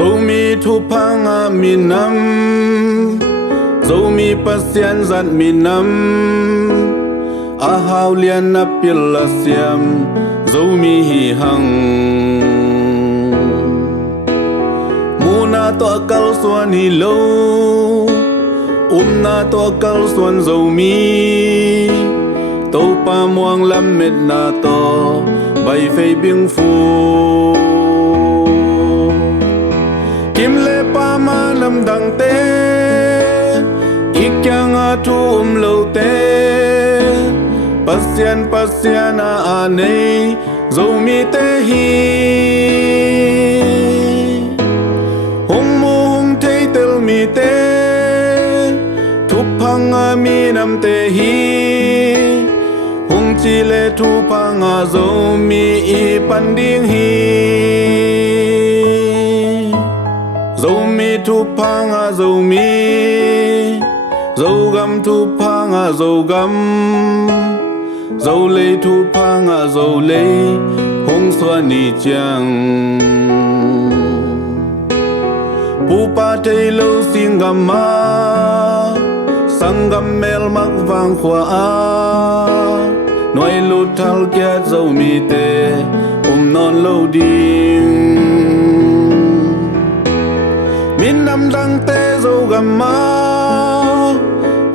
Zomi thupang minam, zomi pasien zat minam, ahau lian apil siam, zomi hi hang. Muna to akal suan hi lo, na to akal suan zomi, to pa muang lam met na to, bay fei bing fu. Kim le pa ma nam dang te, ikyang atu lo te, pasyan ane, zomi te hi. Hong mo hong te tel mi te, thupang mi nam te hi. Hong chi le thupang zomi i panding hi. Zomi thupang zomi, zogam thupang zogam, zole thupang zole, hong swani chang. Pupa thei lo singama, sangam mel mak vang khwa a, noi lu thal kia zomi te, non lo ding. Min nam dang te zo gamma,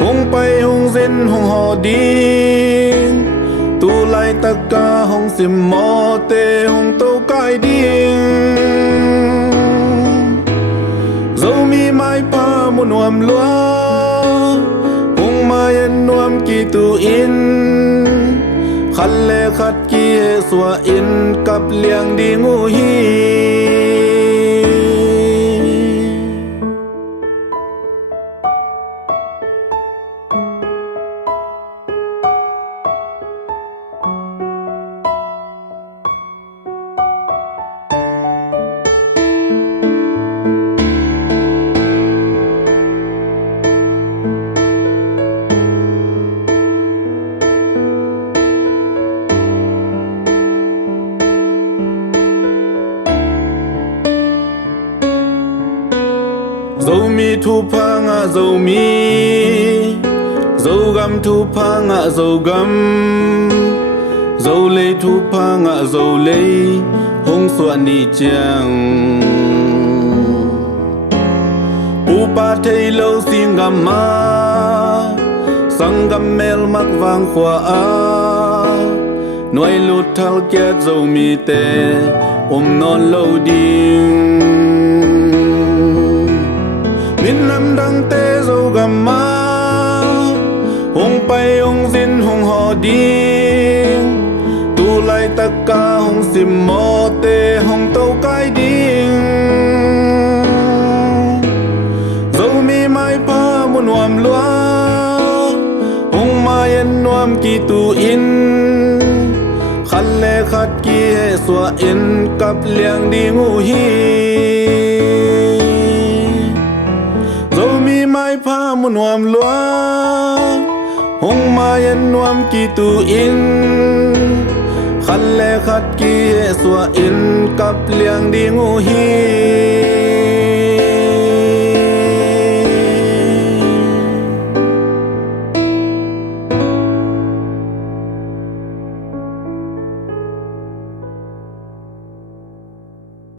hong pai hong zin hong ho ding, tu lai taka hong sim mo te hong to kai ding. Zo mi mai pa mu nuam lua, hong mai en nuam ki tu in, khát le khát ki he swa in kap liang di ngu hi. Zomi thupang zomi, zogam thupang zogam, zole thupang zole, hong swani chang. Pupa thei lo singama, sangam mel mak vang khwa a, noi lut thal kia zomi te, non lo ding. Min nam dang te zo gamma, hong pai hong zin hong ho ding, tu lai taka hong sim mo te hong to kai ding. Zo mi mai pa mu nuam lua, hong mai en nuam ki tu in, khát le khát ki he swa in kap liang di ngu hi. Mai pa mu nuam lua, hong mai en nuam ki tu in, khát le khát ki he swa in kap liang di ngu hi.